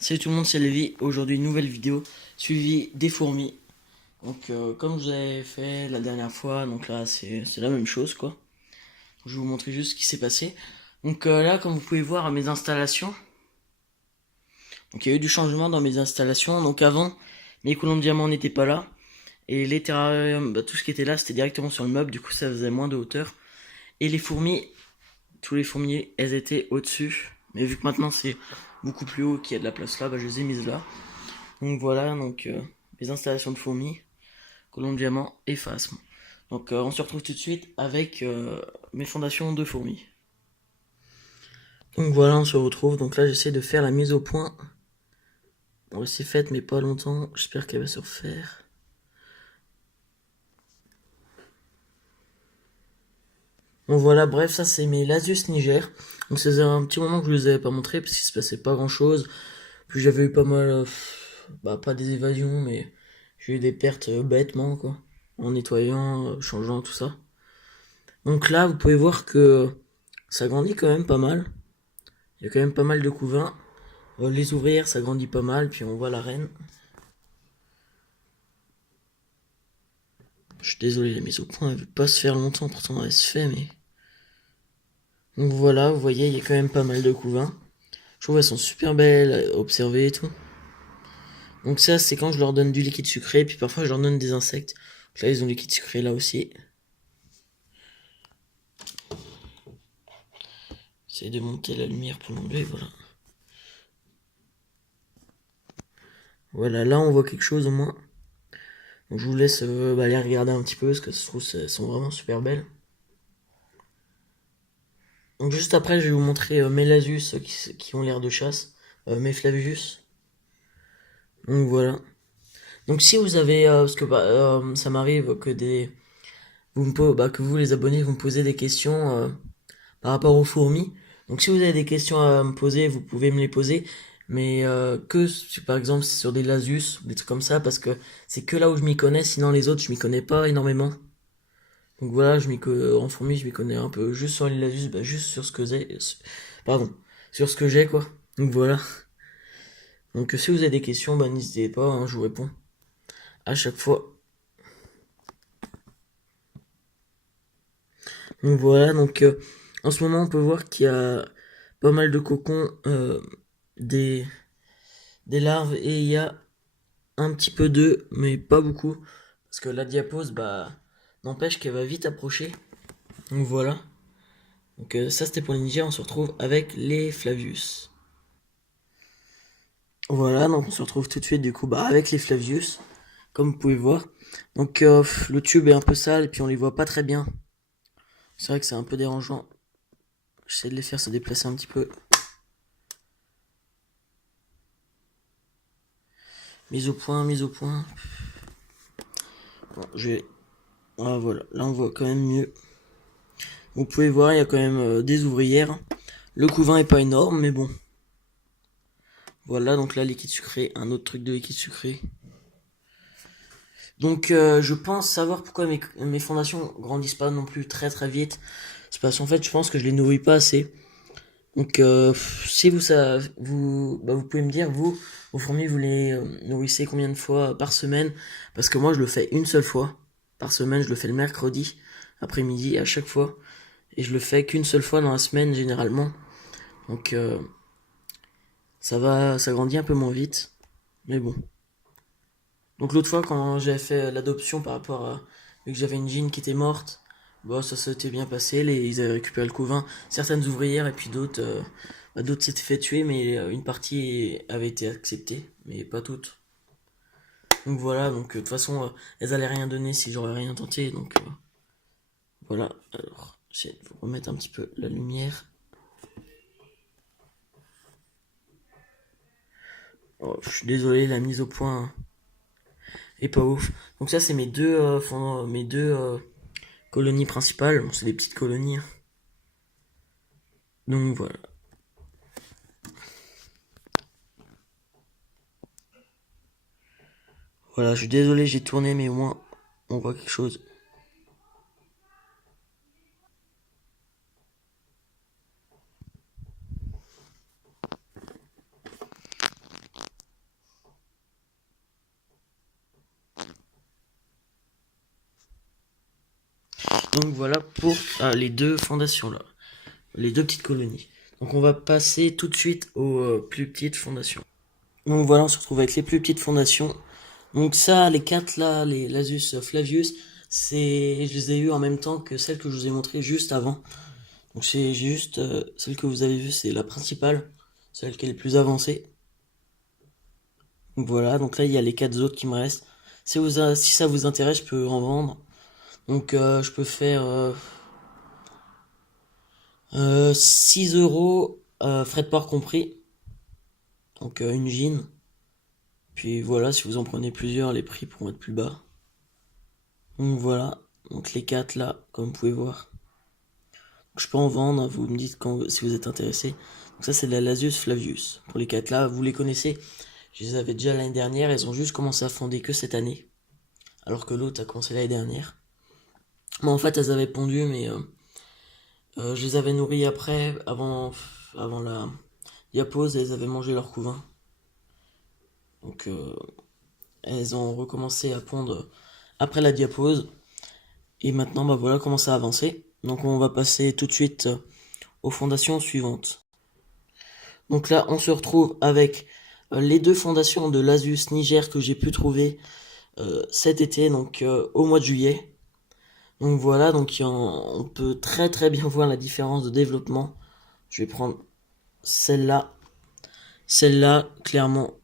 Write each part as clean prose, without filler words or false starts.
Salut tout le monde, c'est Lévi. Aujourd'hui, une nouvelle vidéo suivie des fourmis. Donc, comme je vous avais fait la dernière fois, donc là, c'est la même chose quoi. Je vais vous montrer juste ce qui s'est passé. Donc, là, comme vous pouvez voir à mes installations, donc il y a eu du changement dans mes installations. Donc, avant, mes colons de diamants n'étaient pas là. Et les terrariums, tout ce qui était là, c'était directement sur le meuble. Du coup, ça faisait moins de hauteur. Et les fourmis, tous les fourmis, elles étaient au-dessus. Mais vu que maintenant c'est beaucoup plus haut, qu'il y a de la place là, je les ai mises là. Donc voilà, les installations de fourmis, colombe diamant et phasme. Donc on se retrouve tout de suite avec mes fondations de fourmis. Donc voilà, on se retrouve. Donc là, j'essaie de faire la mise au point. Bon, c'est faite, mais pas longtemps. J'espère qu'elle va se refaire. Bon voilà, bref, ça c'est mes Lasius Niger. Donc ça faisait un petit moment que je les avais pas montré parce qu'il se passait pas grand chose. Puis j'avais eu pas mal, pas des évasions, mais j'ai eu des pertes bêtement quoi. En nettoyant, changeant tout ça. Donc là, vous pouvez voir que ça grandit quand même pas mal. Il y a quand même pas mal de couvains. Les ouvrières, ça grandit pas mal. Puis on voit la reine. Je suis désolé, la mise au point, elle veut pas se faire longtemps. Pourtant, elle se fait, mais... Donc voilà, vous voyez, il y a quand même pas mal de couvains. Je trouve elles sont super belles à observer et tout. Donc ça, c'est quand je leur donne du liquide sucré. Puis parfois, je leur donne des insectes. Donc là, ils ont du liquide sucré là aussi. J'essaie de monter la lumière pour l'enlever, voilà. Voilà, là, on voit quelque chose au moins. Donc je vous laisse aller regarder un petit peu, parce que je trouve qu'elles sont vraiment super belles. Donc juste après, je vais vous montrer mes Lasius qui ont l'air de chasse, mes Flavius. Donc voilà. Donc si vous avez, parce que ça m'arrive que que vous les abonnés, vous me posez des questions par rapport aux fourmis. Donc si vous avez des questions à me poser, vous pouvez me les poser, mais par exemple sur des Lasius, des trucs comme ça, parce que c'est que là où je m'y connais, sinon les autres je m'y connais pas énormément. Donc voilà, en fourmi, je m'y connais un peu juste sur les Lasius, juste sur ce que j'ai, pardon, sur ce que j'ai quoi. Donc voilà. Donc si vous avez des questions, n'hésitez pas, hein, je vous réponds à chaque fois. Donc voilà, en ce moment on peut voir qu'il y a pas mal de cocons, des, des larves et il y a un petit peu d'œufs, mais pas beaucoup. Parce que la diapose, n'empêche qu'elle va vite approcher. Donc voilà. Donc ça c'était pour les Niger, on se retrouve avec les Flavius. Voilà, donc on se retrouve tout de suite du coup avec les Flavius, comme vous pouvez voir. Donc le tube est un peu sale et puis on les voit pas très bien. C'est vrai que c'est un peu dérangeant. J'essaie de les faire se déplacer un petit peu. Mise au point, mise au point. Bon, ah, voilà, là on voit quand même mieux. Vous pouvez voir, il y a quand même des ouvrières. Le couvain est pas énorme, mais bon. Voilà, donc là, liquide sucré, un autre truc de liquide sucré. Donc je pense savoir pourquoi mes fondations grandissent pas non plus très très vite. C'est parce qu'en fait, je pense que je les nourris pas assez. Donc si vous pouvez me dire, vous, vos fourmis, vous les nourrissez combien de fois par semaine? Parce que moi, je le fais une seule fois par semaine. Je le fais le mercredi après-midi à chaque fois. Et je le fais qu'une seule fois dans la semaine généralement. Donc ça grandit un peu moins vite. Mais bon. Donc l'autre fois quand j'avais fait l'adoption par rapport à vu que j'avais une gine qui était morte, ça s'était bien passé, ils avaient récupéré le couvain, certaines ouvrières et puis d'autres s'étaient fait tuer mais une partie avait été acceptée, mais pas toutes. Donc voilà, de toute façon elles allaient rien donner si j'aurais rien tenté, donc voilà. Alors, j'essaie de vous remettre un petit peu la lumière. Oh, je suis désolé, la mise au point est pas ouf. Donc ça c'est mes deux colonies principales, bon, c'est des petites colonies, hein. Donc voilà. Voilà, je suis désolé, j'ai tourné, mais au moins on voit quelque chose. Donc voilà pour les deux fondations là, les deux petites colonies. Donc on va passer tout de suite aux plus petites fondations. Donc voilà, on se retrouve avec les plus petites fondations. Donc ça, les quatre là, les Lasius Flavius, je les ai eu en même temps que celle que je vous ai montré juste avant. Donc c'est juste celle que vous avez vue, c'est la principale, celle qui est la plus avancée. Donc voilà, donc là il y a les quatre autres qui me restent. Si ça vous intéresse, je peux en vendre. Donc je peux faire 6 euros, frais de port compris. Donc une jean. Puis voilà, si vous en prenez plusieurs, les prix pourront être plus bas. Donc voilà, donc les quatre là, comme vous pouvez voir. Donc, je peux en vendre, vous me dites si vous êtes intéressé. Donc ça c'est la Lasius Flavius. Pour les quatre là, vous les connaissez. Je les avais déjà l'année dernière, elles ont juste commencé à fonder que cette année. Alors que l'autre a commencé l'année dernière. Mais en fait elles avaient pondu, mais je les avais nourries après, avant la diapause, elles avaient mangé leur couvain. Donc elles ont recommencé à pondre après la diapause. Et maintenant, bah voilà comment ça a avancé. Donc on va passer tout de suite aux fondations suivantes. Donc là, on se retrouve avec les deux fondations de Lasius Niger que j'ai pu trouver cet été, donc au mois de juillet. Donc voilà, donc on peut très très bien voir la différence de développement. Je vais prendre celle-là. Celle-là, clairement,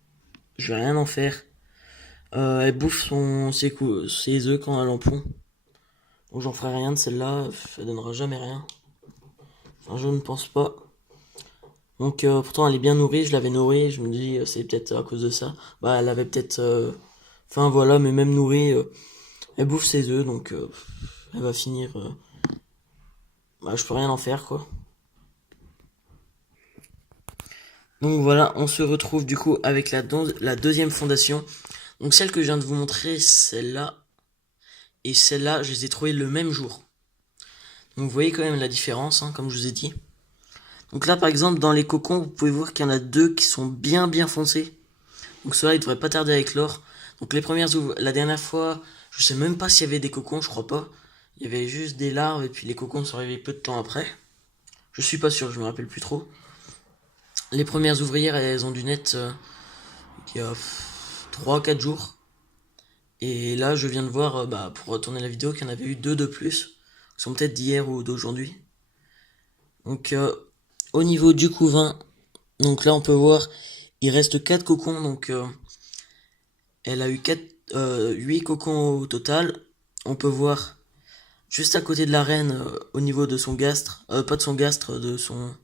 je vais rien en faire. Elle bouffe ses œufs quand elle en pond. Donc j'en ferai rien de celle-là, elle donnera jamais rien. Enfin, je ne pense pas. Donc pourtant elle est bien nourrie, je l'avais nourrie, je me dis c'est peut-être à cause de ça. Bah elle avait peut-être... Enfin voilà, mais même nourrie, elle bouffe ses œufs, donc elle va finir... Bah je peux rien en faire quoi. Donc voilà, on se retrouve du coup avec la deuxième fondation. Donc celle que je viens de vous montrer, celle-là. Et celle-là, je les ai trouvées le même jour. Donc vous voyez quand même la différence, hein, comme je vous ai dit. Donc là par exemple dans les cocons, vous pouvez voir qu'il y en a deux qui sont bien foncés. Donc ceux-là ils devraient pas tarder à éclore. Donc la dernière fois, je sais même pas s'il y avait des cocons, je crois pas. Il y avait juste des larves et puis les cocons sont arrivés peu de temps après. Je suis pas sûr, je me rappelle plus trop. Les premières ouvrières, elles ont dû naître il y a 3-4 jours. Et là, je viens de voir, pour retourner la vidéo, qu'il y en avait eu deux de plus. Qui sont peut-être d'hier ou d'aujourd'hui. Donc, au niveau du couvain, donc là, on peut voir, il reste 4 cocons. Donc, elle a eu 8 cocons au total. On peut voir, juste à côté de la reine, au niveau de son gastre, pas de son gastre, de son...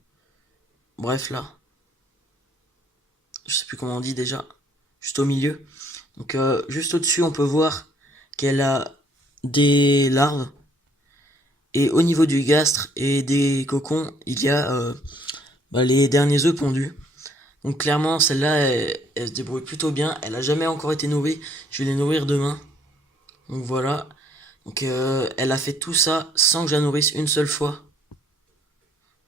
Bref, là. Je sais plus comment on dit déjà. Juste au milieu. Donc juste au-dessus, on peut voir qu'elle a des larves. Et au niveau du gastre et des cocons, il y a les derniers œufs pondus. Donc clairement, celle-là, elle se débrouille plutôt bien. Elle a jamais encore été nourrie. Je vais les nourrir demain. Donc voilà. Donc elle a fait tout ça sans que je la nourrisse une seule fois.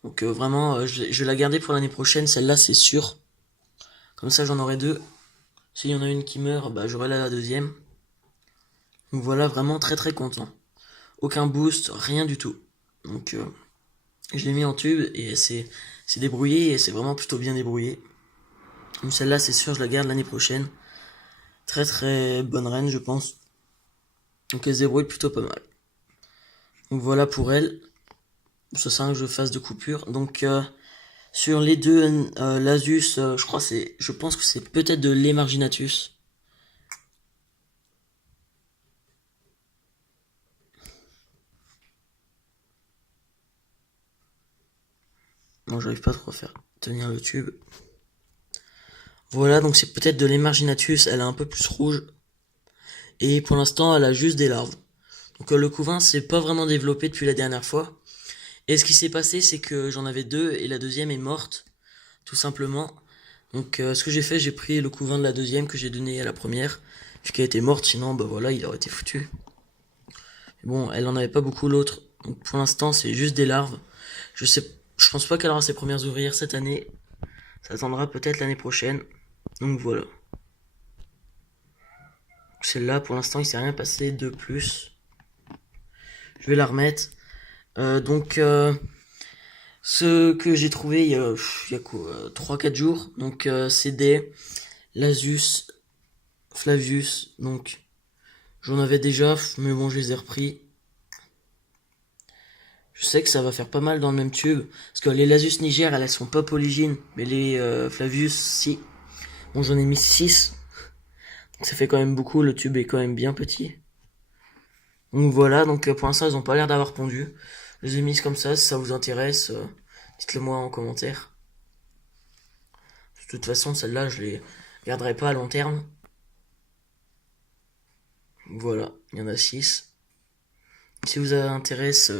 Donc vraiment, je vais la garder pour l'année prochaine. Celle-là, c'est sûr. Comme ça, j'en aurai deux. S'il y en a une qui meurt, j'aurai la deuxième. Donc voilà, vraiment très très content. Aucun boost, rien du tout. Donc je l'ai mis en tube et c'est débrouillé et c'est vraiment plutôt bien débrouillé. Donc celle-là, c'est sûr, je la garde l'année prochaine. Très très bonne reine, je pense. Donc elle se débrouille plutôt pas mal. Donc voilà pour elle. Ça sert que je fasse de coupure. Donc sur les deux Lasius, je pense que c'est peut-être de l'Emarginatus. Bon, j'arrive pas trop à faire tenir le tube. Voilà, donc c'est peut-être de l'Emarginatus, elle est un peu plus rouge. Et pour l'instant, elle a juste des larves. Donc le couvain s'est pas vraiment développé depuis la dernière fois. Et ce qui s'est passé, c'est que j'en avais deux et la deuxième est morte, tout simplement. Donc ce que j'ai fait, j'ai pris le couvain de la deuxième que j'ai donné à la première, puisqu'elle était morte, sinon voilà, il aurait été foutu. Mais bon, elle en avait pas beaucoup l'autre. Donc pour l'instant, c'est juste des larves. Je pense pas qu'elle aura ses premières ouvrières cette année. Ça attendra peut-être l'année prochaine. Donc voilà. Celle-là, pour l'instant, il s'est rien passé de plus. je vais la remettre. Donc ce que j'ai trouvé il y a quoi, 3-4 jours, donc c'est des Lasus Flavius, donc j'en avais déjà, mais bon je les ai repris. Je sais que ça va faire pas mal dans le même tube, parce que les Lasus Niger elles sont pas polygines, mais les Flavius si. Bon j'en ai mis 6, donc ça fait quand même beaucoup, le tube est quand même bien petit. Donc voilà, donc pour l'instant ils ont pas l'air d'avoir pondu. Je les ai mises comme ça, si ça vous intéresse, dites-le moi en commentaire. De toute façon, celle-là, je les garderai pas à long terme. Voilà, il y en a 6. Si vous intéresse,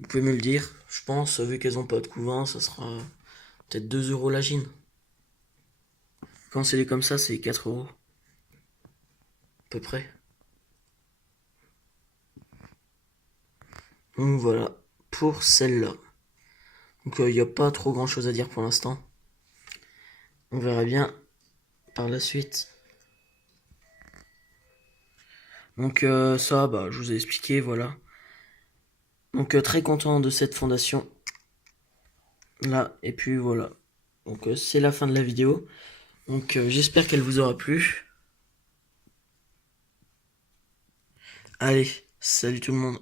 vous pouvez me le dire. Je pense, vu qu'elles ont pas de couvain, ça sera peut-être 2 € la gine. Quand c'est comme ça, c'est 4 €. À peu près. Donc voilà, pour celle-là. Donc il n'y a pas trop grand chose à dire pour l'instant. On verra bien par la suite. Donc ça, bah, je vous ai expliqué, voilà. Donc très content de cette fondation. Là, et puis voilà. Donc c'est la fin de la vidéo. Donc j'espère qu'elle vous aura plu. Allez, salut tout le monde.